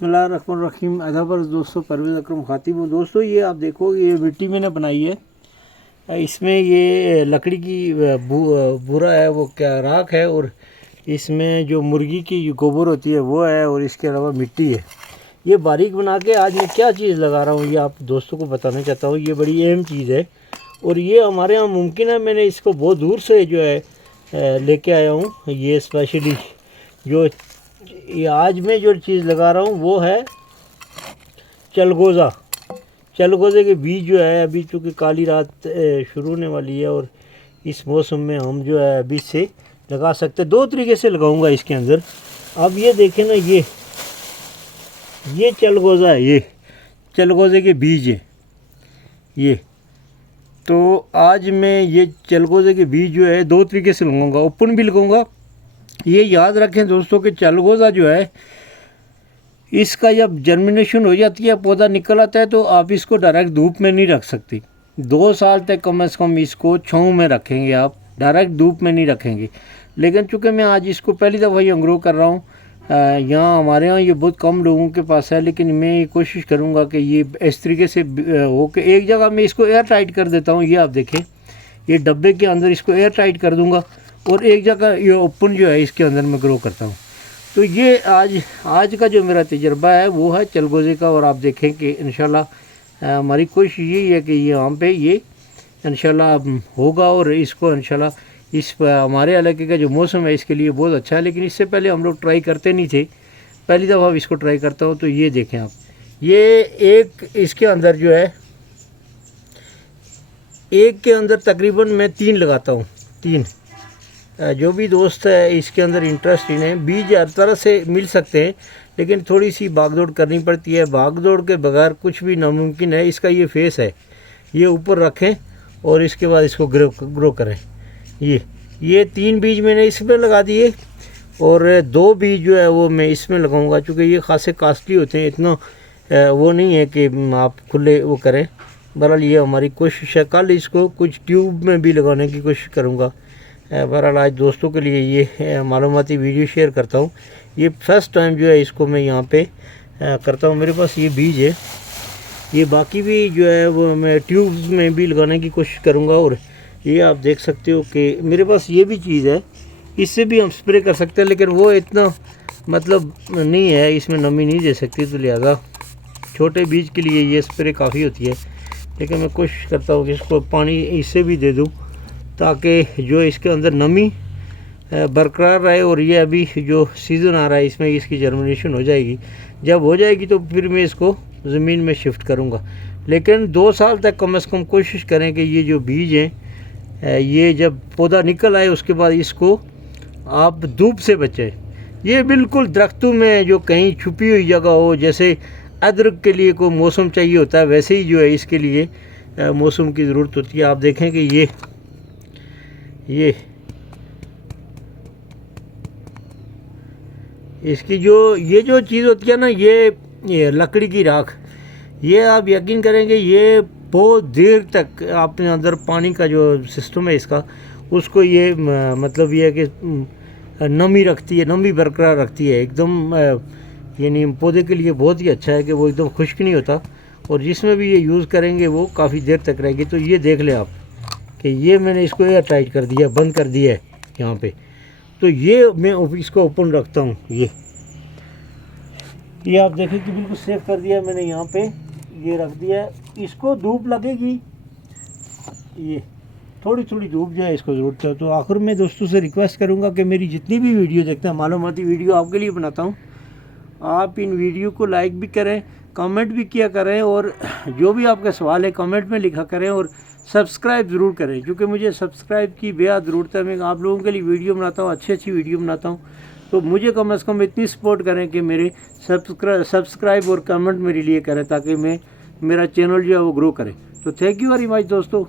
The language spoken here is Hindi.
बिस्मिल्लाहिर्रहमानिर्रहीम। अदाबर दोस्तों, परवेज़ अकरम खातिब हूँ। दोस्तों ये आप देखो, ये मिट्टी मैंने बनाई है। इसमें ये लकड़ी की बुरा है, वो क्या राख है, और इसमें जो मुर्गी की गोबर होती है वो है, और इसके अलावा मिट्टी है। ये बारीक बना के आज मैं क्या चीज़ लगा रहा हूँ ये आप दोस्तों को बताना चाहता हूँ। ये बड़ी अहम चीज़ है और ये हमारे यहाँ मुमकिन है। मैंने इसको बहुत दूर से जो है लेके आया हूँ। ये स्पेशली जो ये आज मैं जो चीज़ लगा रहा हूँ वो है चलगोज़ा। चलगोज़े के बीज जो है, अभी चूँकि काली रात शुरू होने वाली है और इस मौसम में हम जो है अभी से लगा सकते हैं। दो तरीके से लगाऊंगा इसके अंदर। अब ये देखें ना, ये चलगोज़ा है, ये चलगोज़े के बीज है ये। तो आज मैं ये चलगोज़े के बीज जो है दो तरीके से लगाऊंगा, ओपन भी लगाऊंगा। ये याद रखें दोस्तों कि चलगोज़ा जो है, इसका जब जर्मिनेशन हो जाती है, पौधा निकल आता है, तो आप इसको डायरेक्ट धूप में नहीं रख सकते। 2 साल तक कम से कम इसको छांव में रखेंगे आप, डायरेक्ट धूप में नहीं रखेंगे। लेकिन चूँकि मैं आज इसको पहली दफ़ा ये ग्रो कर रहा हूँ, यहाँ हमारे यहाँ ये बहुत कम लोगों के पास है, लेकिन मैं ये कोशिश करूँगा कि ये इस तरीके से हो के एक जगह मैं इसको एयर टाइट कर देता हूँ। ये आप देखें, ये डब्बे के अंदर इसको एयर टाइट कर दूँगा और एक जगह ये ओपन जो है इसके अंदर मैं ग्रो करता हूँ। तो ये आज का जो मेरा तजर्बा है वो है चलगोज़े का। और आप देखें कि इंशाल्लाह हमारी कोशिश यही है कि ये यहाँ पे ये इंशाल्लाह होगा, और इसको इंशाल्लाह इस हमारे इलाके का जो मौसम है इसके लिए बहुत अच्छा है। लेकिन इससे पहले हम लोग ट्राई करते नहीं थे, पहली दफ़ा इसको ट्राई करता हूँ। तो ये देखें आप, ये एक इसके अंदर जो है, एक के अंदर तकरीबन मैं 3 लगाता हूँ। 3 जो भी दोस्त है इसके अंदर इंटरेस्ट इन है, बीज हर तरह से मिल सकते हैं, लेकिन थोड़ी सी भागदौड़ करनी पड़ती है। भागदौड़ के बगैर कुछ भी नामुमकिन है। इसका ये फेस है, ये ऊपर रखें और इसके बाद इसको ग्रो करें। ये 3 बीज मैंने इसमें लगा दिए और 2 बीज जो है वो मैं इसमें लगाऊंगा, क्योंकि ये खासे कास्टली होते हैं, इतना वो नहीं है कि आप खुले वो करें। बहरहाल ये हमारी कोशिश है, कल इसको कुछ ट्यूब में भी लगाने की कोशिश करूँगा। बहरहाल आज दोस्तों के लिए ये मालूमाती वीडियो शेयर करता हूँ। ये फर्स्ट टाइम जो है इसको मैं यहाँ पे करता हूँ। मेरे पास ये बीज है, ये बाकी भी जो है वो मैं ट्यूब में भी लगाने की कोशिश करूँगा। और ये आप देख सकते हो कि मेरे पास ये भी चीज़ है, इससे भी हम स्प्रे कर सकते हैं, लेकिन वो इतना मतलब नहीं है, इसमें नमी नहीं दे सकती, तो लिहाजा छोटे बीज के लिए ये स्प्रे काफ़ी होती है। लेकिन मैं कोशिश करता हूँ कि इसको पानी इससे भी दे दूँ, ताकि जो इसके अंदर नमी बरकरार रहे। और ये अभी जो सीज़न आ रहा है इसमें इसकी जर्मिनेशन हो जाएगी। जब हो जाएगी तो फिर मैं इसको ज़मीन में शिफ्ट करूँगा। लेकिन 2 साल तक कम से कम कोशिश करें कि ये जो बीज हैं, ये जब पौधा निकल आए उसके बाद इसको आप धूप से बचें। ये बिल्कुल दरख्तों में जो कहीं छुपी हुई जगह हो, जैसे अदरक के लिए कोई मौसम चाहिए होता है, वैसे ही जो है इसके लिए मौसम की ज़रूरत होती है। आप देखें कि ये इसकी जो चीज़ होती है ना, ये लकड़ी की राख, ये आप यकीन करेंगे ये बहुत देर तक अपने अंदर पानी का जो सिस्टम है इसका, उसको ये मतलब ये है कि नमी रखती है, नमी बरकरार रखती है एकदम। यानी पौधे के लिए बहुत ही अच्छा है कि वो एकदम खुश्क नहीं होता, और जिसमें भी ये यूज़ करेंगे वो काफ़ी देर तक रहेगी। तो ये देख लें आप कि ये मैंने इसको एयर टाइट कर दिया, बंद कर दिया है यहाँ पे। तो ये मैं इसको ओपन रखता हूँ। ये आप देखें कि बिल्कुल सेफ कर दिया मैंने, यहाँ पे ये रख दिया है। इसको धूप लगेगी, ये थोड़ी थोड़ी धूप जो है इसको ज़रूरत है। तो आखिर में दोस्तों से रिक्वेस्ट करूँगा कि मेरी जितनी भी वीडियो देखते हैं, मालूमाती वीडियो आपके लिए बनाता हूँ, आप इन वीडियो को लाइक भी करें, कमेंट भी किया करें, और जो भी आपका सवाल है कमेंट में लिखा करें, और सब्सक्राइब ज़रूर करें, क्योंकि मुझे सब्सक्राइब की बेहद ज़रूरत है। मैं आप लोगों के लिए वीडियो बनाता हूँ, अच्छी वीडियो बनाता हूँ, तो मुझे कम से कम इतनी सपोर्ट करें कि मेरे सब्सक्राइब और कमेंट मेरे लिए करें, ताकि मेरा चैनल जो है वो ग्रो करे। तो थैंक यू वेरी मच दोस्तों।